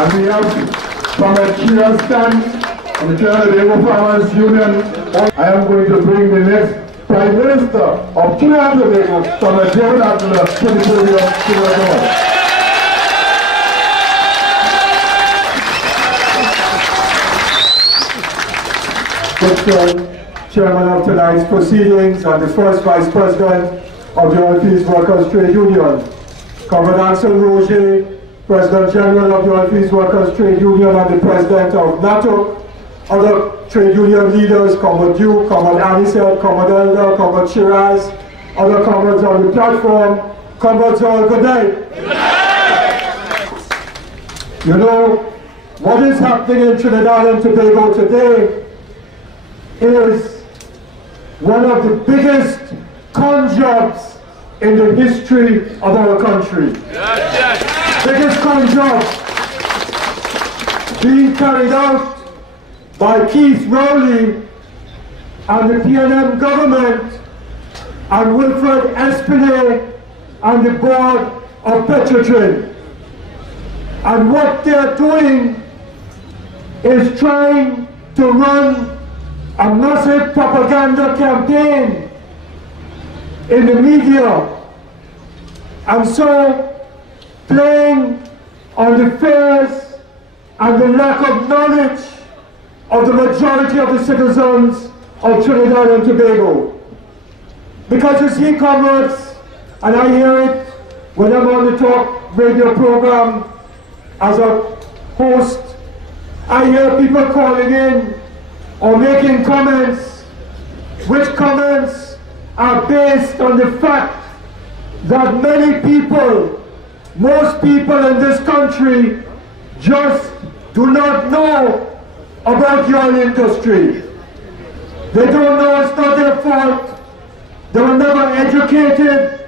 And we have from a cheer stand from the Trinidad and Tobago Farmers Union. I am going to bring the next Prime Minister of Trinidad and Tobago from the David Abdulah to the podium to the Chairman of tonight's proceedings and the first Vice President of the Oilfields Workers Trade Union, Comrade Axel Roger, President General of the Oilfields Workers Trade Union and the President of NATO, other trade union leaders, Comrade Duke, Comrade Anisette, Comrade Elder, Comrade Shiraz, other comrades on the platform, comrades all, good night. Good night. You know, what is happening in Trinidad and Tobago today is one of the biggest con jobs in the history of our country. Biggest con job being carried out by Keith Rowley and the PNM government and Wilfred Espinay and the board of PETROTRIN. And what they're doing is trying to run a massive propaganda campaign in the media, and so playing on the fears and the lack of knowledge of the majority of the citizens of Trinidad and Tobago. Because you see, comrades, and I hear it when I'm on the talk radio program as a host, I hear people calling in or making comments, which comments are based on the fact that many people, most people in this country, just do not know about the oil industry. They don't know, it's not their fault. They were never educated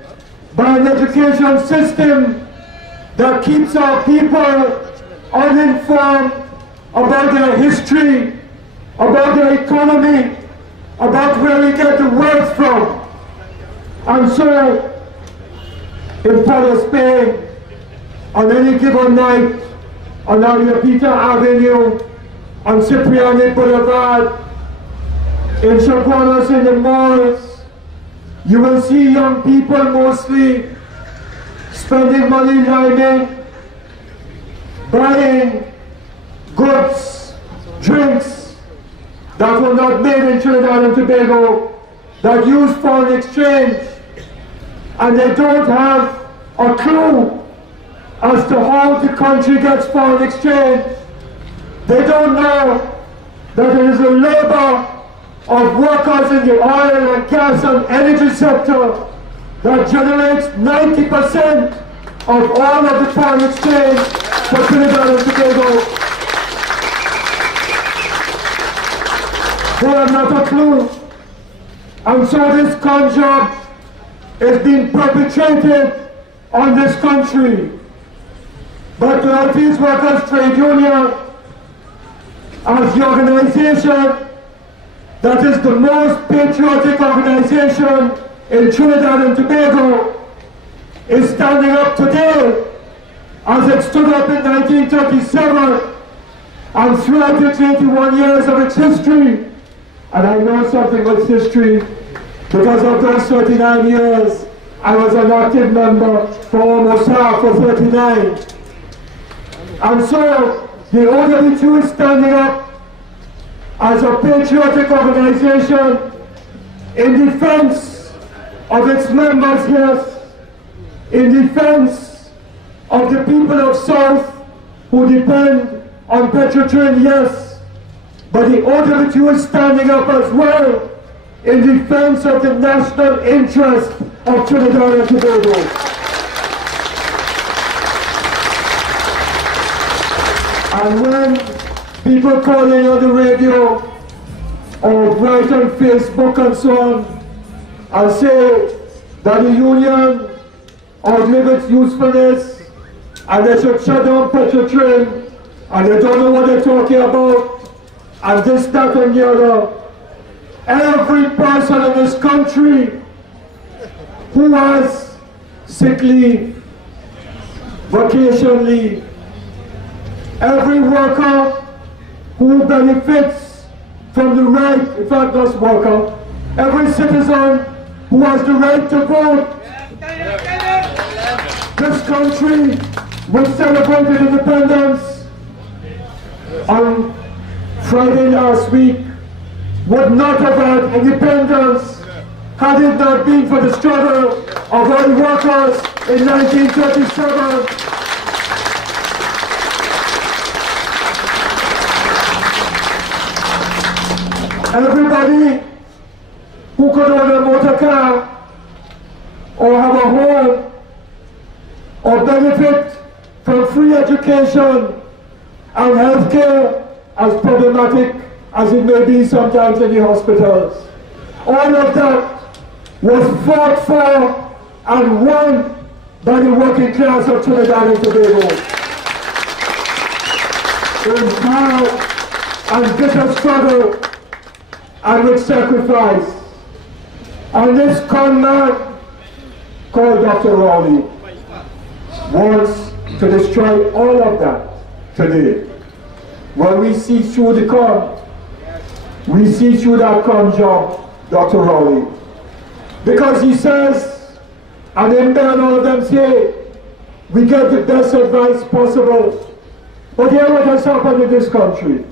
by an education system that keeps our people uninformed about their history, about their economy, about where we get the wealth from. And so, in Port of Spain, on any given night, on Ariapita Avenue, on Cipriani Boulevard, in Chaguanas in the malls, you will see young people mostly spending money lining, buying goods, drinks, that were not made in Trinidad and Tobago, that use foreign exchange, and they don't have a clue as to how the country gets foreign exchange. They don't know that it is the labor of workers in the oil and gas and energy sector that generates 90% of all of the foreign exchange for Trinidad and Tobago. They have not a clue. And so this con job is being perpetrated on this country. But the Oilfields Workers Trade Union, as the organization that is the most patriotic organization in Trinidad and Tobago, is standing up today as it stood up in 1937 and throughout its 81 years of its history. And I know something about history because of those 39 years. I was an active member for almost half, for 39. And so the OWTU is standing up as a patriotic organization in defense of its members, yes, in defense of the people of South who depend on PETROTRIN, yes, but the OWTU is standing up as well in defense of the national interest of Trinidad and Tobago. And when people call in on the radio or write on Facebook and so on and say that the union outlived its usefulness and they should shut down PETROTRIN and they don't know what they're talking about, and this, that, and the other. Every person in this country who has sick leave, vacation leave, every worker who benefits from the right, in fact not worker, every citizen who has the right to vote. This country, which celebrated independence on Friday last week, would not have had independence had it not been for the struggle of oil workers in 1937. Everybody who could own a motor car or have a home or benefit from free education and health care, as problematic as it may be sometimes in the hospitals. All of that was fought for and won by the working class of Trinidad and Tobago. In hard and bitter struggle and with sacrifice. And this con man called Dr. Rowley wants to destroy all of that today. When we see through the con, we see through that con job, Dr. Rowley. Because he says, and then all of them say, we get the best advice possible. But here what has happened in this country.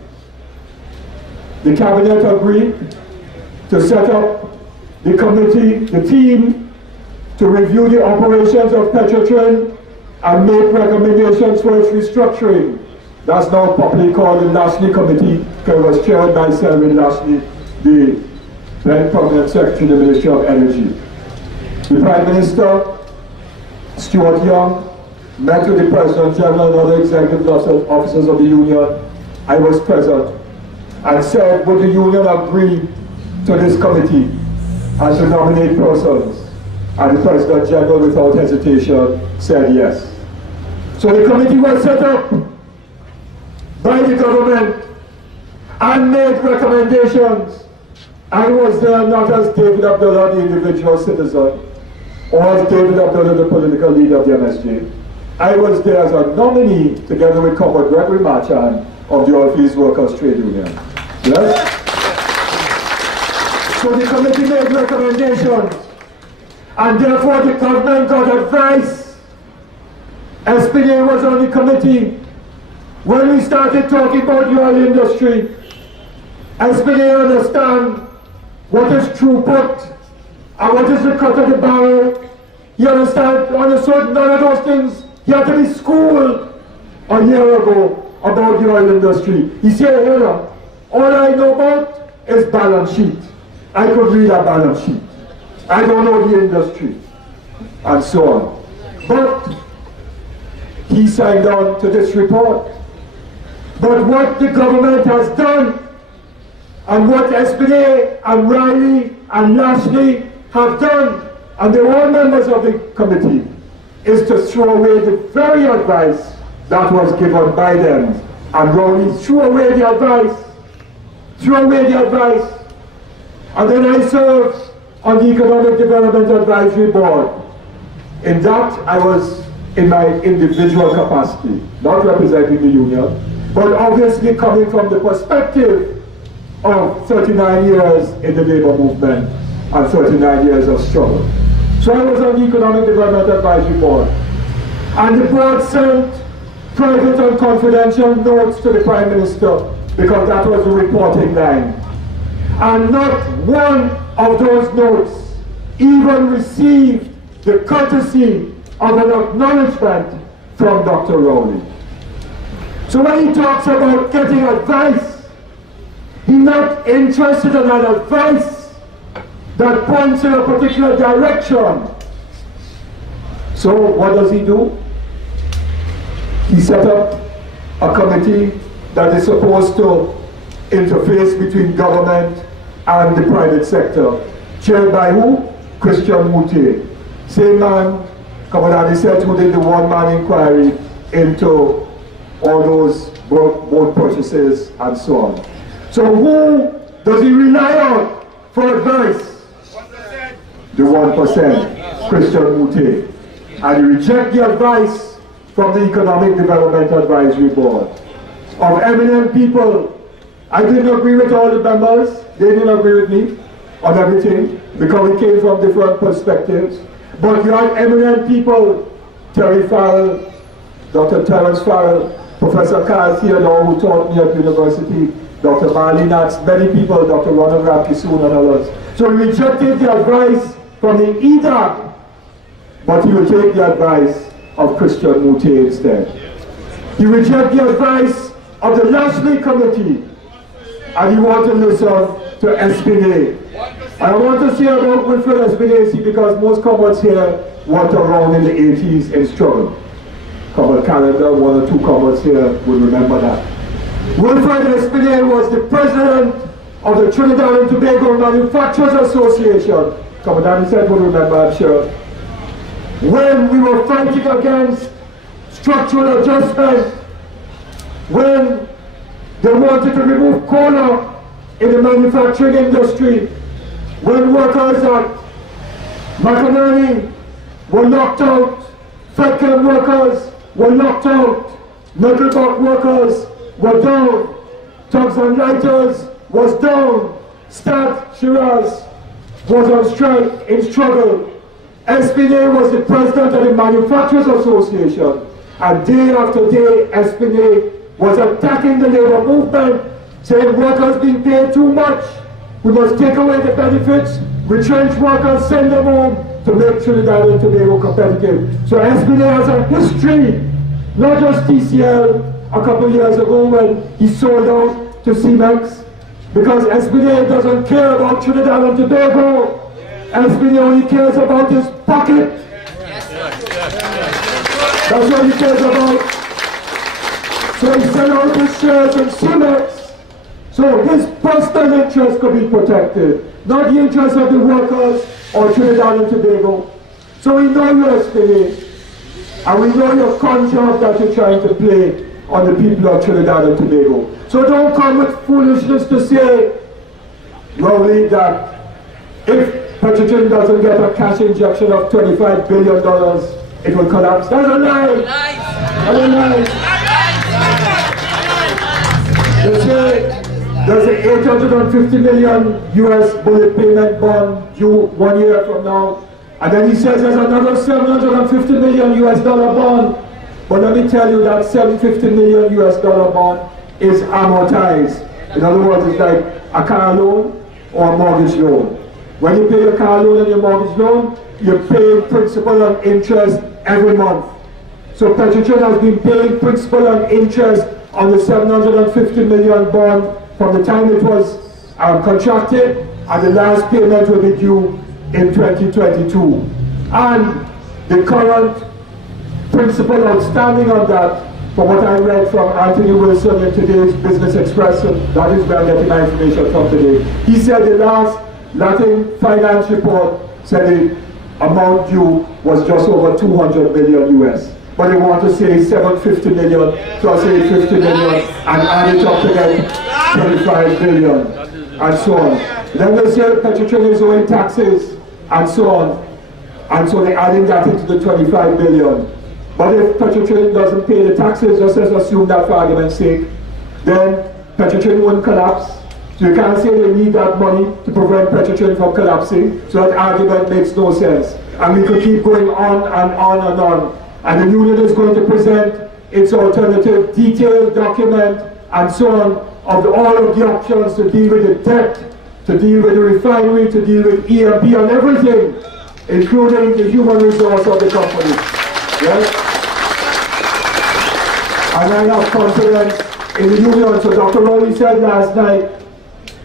The cabinet agreed to set up the committee, the team, to review the operations of PETROTRIN and make recommendations for its restructuring. That's now popularly called the Lashley Committee, because it was chaired by Selwyn Lashley, the then Permanent Secretary of the Ministry of Energy. The Prime Minister, Stuart Young, met with the President General and other executive officers of the Union. I was present, and said, would the Union agree to this committee and to nominate persons? And the President General, without hesitation, said yes. So the committee was set up by the government and made recommendations. I was there not as David Abdulah, the individual citizen, or as David Abdulah, the political leader of the MSJ. I was there as a nominee, together with Comrade Gregory Marchand of the Oilfields Workers Trade Union. Yes? So the committee made recommendations, and therefore the government got advice. SPDA was on the committee. When we started talking about the oil industry, SPDA understand what is throughput and what is the cut of the barrel. He understood none of those things. He had to be schooled a year ago about the oil industry. He said, all I know about is balance sheet. I could read a balance sheet. I don't know the industry, and so on. But he signed on to this report. But what the government has done, and what SPDA and Riley and Lashley have done, and they're all members of the committee, is to throw away the very advice that was given by them. And Rowley threw away the advice. And then I served on the Economic Development Advisory Board. In that, I was in my individual capacity, not representing the union, but obviously coming from the perspective of 39 years in the labor movement and 39 years of struggle. So I was on the Economic Development Advisory Board, and the board sent private and confidential notes to the Prime Minister, because that was the reporting line. And not one of those notes even received the courtesy of an acknowledgement from Dr. Rowley. So when he talks about getting advice, he's not interested in an advice that points in a particular direction. So what does he do? He set up a committee that is supposed to interface between government and the private sector, chaired by who? Christian Moutier. Same man, Commander said, who did the one-man inquiry into all those boat purchases and so on. So who does he rely on for advice? 1%. The 1%, Christian Moutier. And he rejects the advice from the Economic Development Advisory Board. of eminent people. I didn't agree with all the members. They didn't agree with me on everything because we came from different perspectives. But you had eminent people, Terry Farrell, Dr. Terence Farrell, Professor Carl Theodore, who taught me at university, Dr. Marlene Natz, many people, Dr. Ronald Rapkisoon and others. So he rejected the advice from the EDAC, but he would take the advice of Christian Moutier instead. He rejected the advice of the Lashley Committee, and he wanted to listen to Espinay. I want to say about Wilfred Espinay because most comrades here weren't around in the 80s in struggle. Comrade Canada, one or two comrades here will remember that. Wilfred Espinay was the president of the Trinidad and Tobago Manufacturers Association. Commandant said will remember, I'm sure. When we were fighting against structural adjustment, when they wanted to remove cola in the manufacturing industry, when workers at McInerney were locked out, Fedchem workers were locked out, Metalbuck workers were down, Tugs and Lighters was down, Stat Shiraz was on strike in struggle. Espinay was the president of the Manufacturers Association, and day after day Espinay was attacking the labor movement, saying workers being paid too much, we must take away the benefits, retrench workers, send them home to make Trinidad and Tobago competitive. So Espinay has a history, not just TCL a couple of years ago when he sold out to CEMEX, because Espinay doesn't care about Trinidad and Tobago. Espinay only cares about his pocket. That's what he cares about. So he sent out his shares in CEMEX. So his personal interest could be protected, not the interest of the workers or Trinidad and Tobago. So we know your Espinay, and we know your con job that you're trying to play on the people of Trinidad and Tobago. So don't come with foolishness to say, Rowley, that if PETROTRIN doesn't get a cash injection of $25 billion, it will collapse. That's a lie! That's a lie! They say there's an 850 million US bullet payment bond due 1 year from now. And then he says there's another 750 million US dollar bond. But let me tell you that 750 million US dollar bond is amortized. In other words, it's like a car loan or a mortgage loan. When you pay your car loan and your mortgage loan, you pay principal and interest every month. So PETROTRIN has been paying principal and interest on the 750 million bond from the time it was contracted, and the last payment will be due in 2022. And the current principal outstanding on that, from what I read from Anthony Wilson in today's Business Express, that is where I'm getting my information from today. He said the last Latin finance report said the amount due was just over 200 million US. But they want to say 750 million plus 850 million and add it up to get 25 billion and so on. Then they say PETROTRIN is owing taxes and so on. And so they're adding that into the 25 billion. But if PETROTRIN doesn't pay the taxes, just let's assume that for argument's sake, then PETROTRIN won't collapse. So you can't say they need that money to prevent PETROTRIN from collapsing. So that argument makes no sense. And we could keep going on and on and on. And the union is going to present its alternative detailed document and so on of all of the options to deal with the debt, to deal with the refinery, to deal with EMP and everything, including the human resource of the company. Yes? And I have confidence in the union. So Dr. Rowley said last night,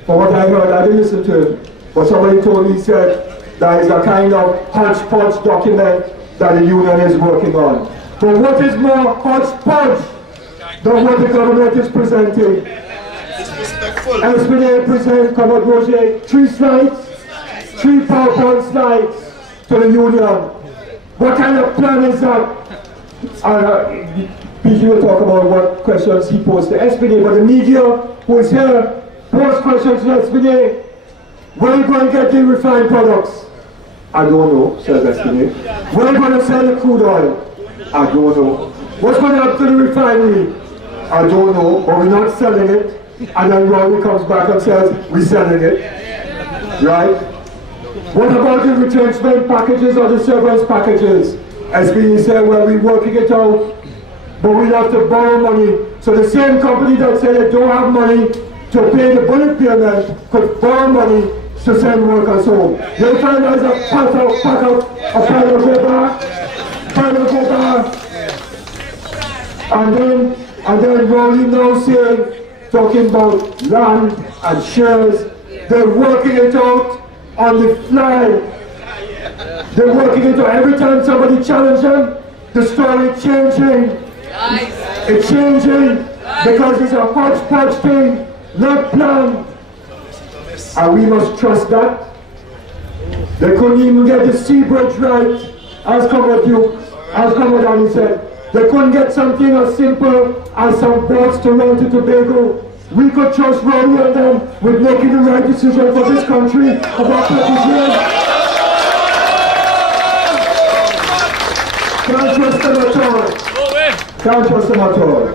from what I heard, I didn't listen to him, but somebody told me, he said, there is a kind of hodgepodge document that the union is working on. But what is more hodgepodge than what the government is presenting? Espinay presents, Comrade Roger, 3 slides, 3 PowerPoint slides to the union. What kind of plan is that? PG will talk about what questions he posed to Espinay, but the media who is here posed questions to Espinay. Where are you going to get the refined products? I don't know, says Espinay. Where are you going to sell the crude oil? I don't know. What's going to happen to the refinery? I don't know, but we're not selling it. And then Rowley comes back and says, we're selling it. Right? What about the retrenchment packages or the severance packages? SBE said, well, we're working it out, but we have to borrow money. So the same company that said they don't have money to pay the bullet payment could borrow money to send workers home. You'll find there's a pack out, a pile of go back, and then Rowley now saying, talking about land and shares, they're working it out on the fly. They're working it out. Every time somebody challenges them, the story is changing. It's changing because it's a hodgepodge thing, not planned. And we must trust that. They couldn't even get the sea bridge right, as Comrade Annie said. They couldn't get something as simple as some boats to run to Tobago. We could trust Rowley and them with making the right decision for this country about PETROTRIN. Can't trust them at all. Can't trust them at all.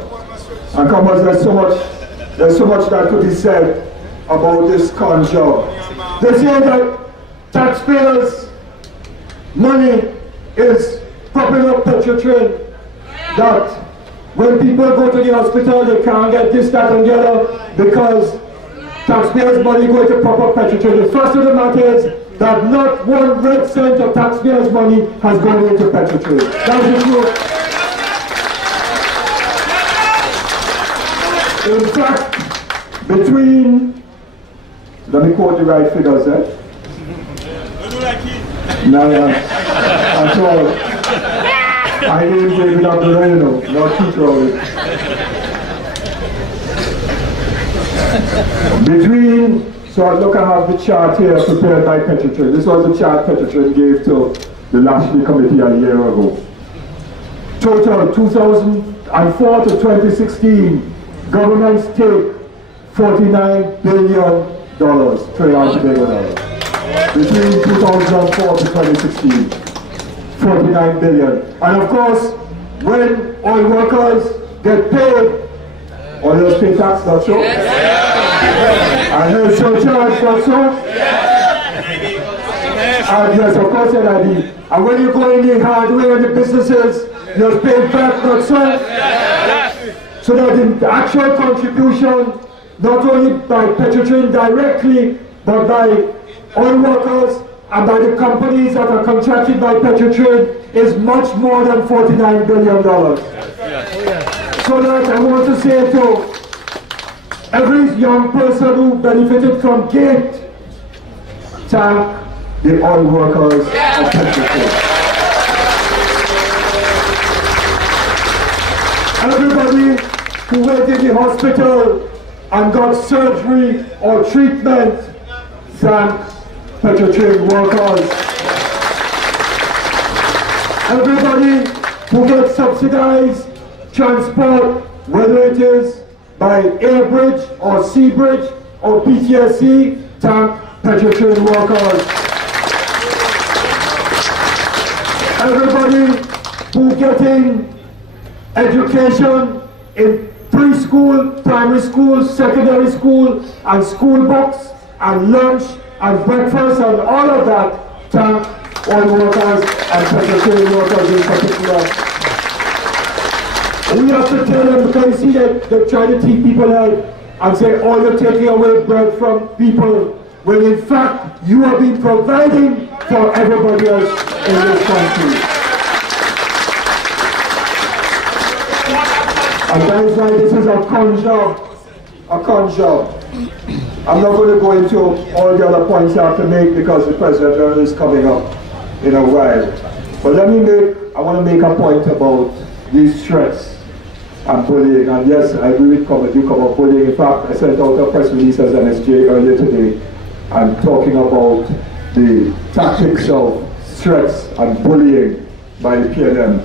And comrades, there's so much that could be said about this con job. They say that taxpayers' money is propping up PETROTRIN. That when people go to the hospital, they can't get this, that, and the other because taxpayers' money going to prop up PETROTRIN. The first of the matter is that not 1 red cent of taxpayers' money has gone into PETROTRIN. That's the truth. In fact, between, let me quote the right figures, No, at all. I name David Abdulah, not PETROTRIN. Look, I have the chart here prepared by PETROTRIN. This was the chart PETROTRIN gave to the Lashley Committee a year ago. Total 2004 to 2016, governments take $49 billion, $300 billion. Between 2004 to 2016, 49 billion. And of course, when oil workers get paid, oilers pay tax, not so? And health surcharge, not so? And yes, of course, NID. And when you go in the hardware and the businesses, you're paid back, not so? So that the actual contribution, not only by PETROTRIN directly, but by oil workers and by the companies that are contracted by PETROTRIN, is much more than $49 billion. So that I want to say to every young person who benefited from GATE, thank the oil workers of PETROTRIN. Everybody who went in the hospital and got surgery or treatment, thank PETROTRIN workers. Everybody who gets subsidized transport, whether it is by air bridge or sea bridge or PTSC, thank PETROTRIN workers. Everybody who getting education in preschool, primary school, secondary school, and school books, and lunch, and breakfast, and all of that, thank oil workers and PETROTRIN workers in particular. We have to tell them, because you see that they're trying to teach people out and say, oh, you're taking away bread from people, when in fact, you have been providing for everybody else in this country. And that is why this is a con job. A con job. I'm not going to go into all the other points I have to make because the President is coming up in a while. But I want to make a point about these threats and bullying. And yes, I agree with you cover bullying. In fact, I sent out a press release as NSJ earlier today and talking about the tactics of threats and bullying by the PNM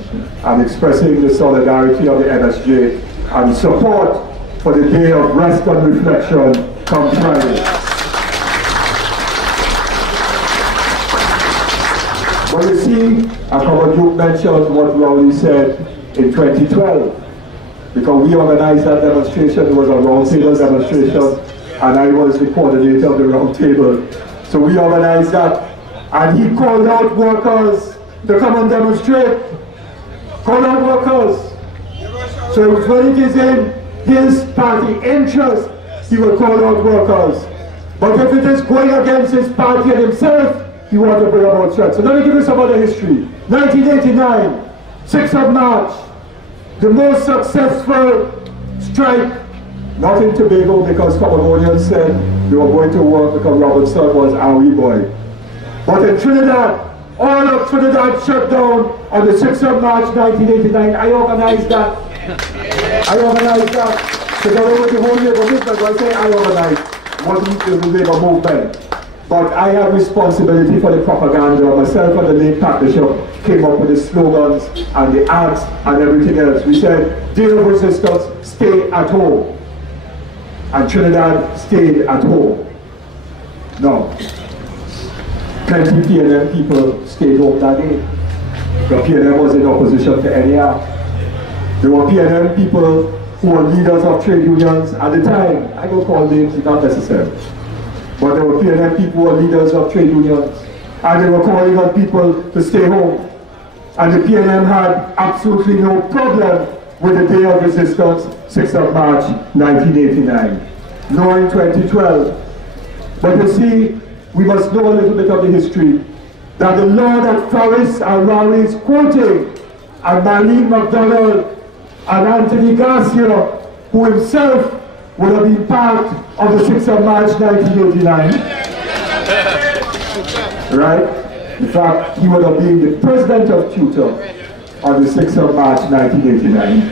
and expressing the solidarity of the NSJ and support for the day of rest and reflection come Friday. But you see, I covered you mentioned what Rowley said in 2012. because we organized that demonstration. It was a roundtable demonstration, and I was the coordinator of the roundtable. So we organized that, and he called out workers to come and demonstrate. Called out workers. So when it is in his party interest, he will call out workers. But if it is going against his party and himself, he wants to bring about threats. So let me give you some other history. 1989, 6th of March, the most successful strike, not in Tobago because Cameroonians said they were going to work because Robinson was our wee boy. But in Trinidad, all of Trinidad shut down on the 6th of March 1989. I organized that. I organized that together with the whole labor movement. When I say I organized, wasn't the labor movement. But I had responsibility for the propaganda. Myself and the late Pat Bishop came up with the slogans and the ads and everything else. We said, day of resistance, stay at home. And Trinidad stayed at home. No. Plenty PNM people stayed home that day. The PNM was in opposition to NER. There were PNM people who were leaders of trade unions at the time. I don't call names, it's not necessary. But there were PNM people who were leaders of trade unions. And they were calling on people to stay home. And the PNM had absolutely no problem with the day of resistance, 6th of March 1989. Nor in 2012. But you see, we must know a little bit of the history. That the law that Forrest and Raleigh is quoting, and Marlene McDonald and Anthony Garcia, who himself would have been part of the 6th of March 1989. Right? In fact, he would have been the president of Tutor on the 6th of March 1989.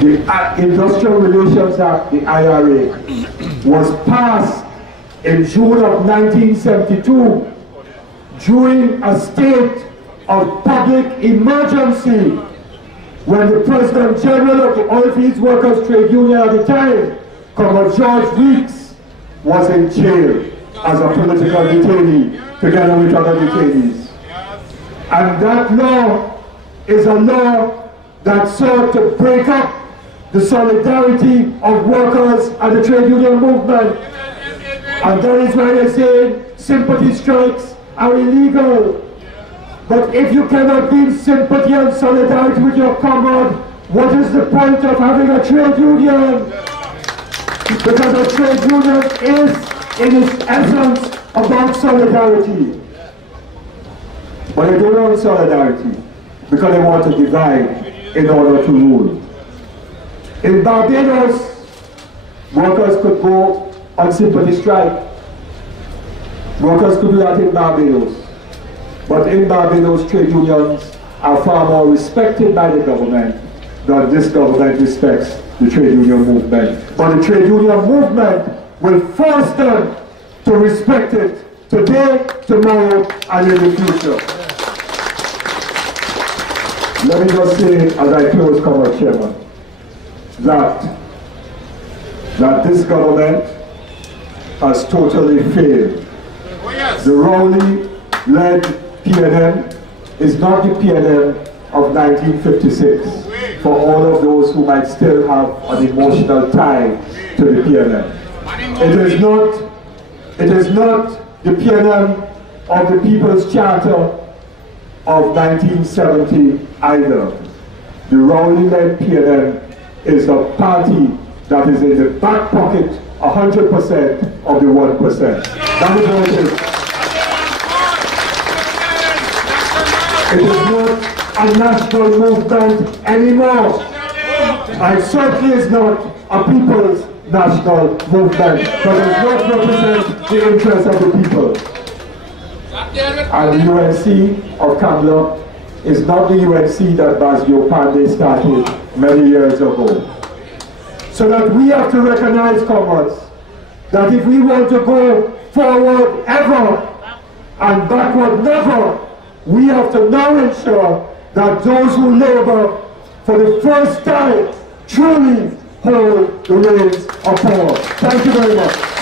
The Industrial Relations Act, the IRA, was passed in June of 1972 during a state of public emergency when the President General of the Oilfields Workers Trade Union at the time, Colonel George Weeks, was in jail as a political detainee together with other detainees. And that law is a law that sought to break up the solidarity of workers and the trade union movement. And that is why they say sympathy strikes are illegal. But if you cannot be in sympathy and solidarity with your comrade, what is the point of having a trade union? Because a trade union is, in its essence, about solidarity. But they don't want solidarity because they want to divide in order to rule. In Barbados, workers could go on sympathy strike. Workers could do that in Barbados. But in Barbados, trade unions are far more respected by the government than this government respects the trade union movement. But the trade union movement will force them to respect it today, tomorrow, and in the future. Let me just say, as I close, Comrade Chairman, that this government has totally failed. The Rowley-led PNM is not the PNM of 1956 for all of those who might still have an emotional tie to the PNM. It is not the PNM of the People's Charter of 1970 either. The Rowley-led PNM is a party that is in the back pocket 100% of the 1%. That is what it is. It is not a national movement anymore. And certainly is not a people's national movement, but it does not represent the interests of the people. And the UNC of Kamloop is not the UNC that Basio Pandey started many years ago. So that we have to recognize, comrades, that if we want to go forward ever and backward never, we have to now ensure that those who labor for the first time truly hold the reins of power. Thank you very much.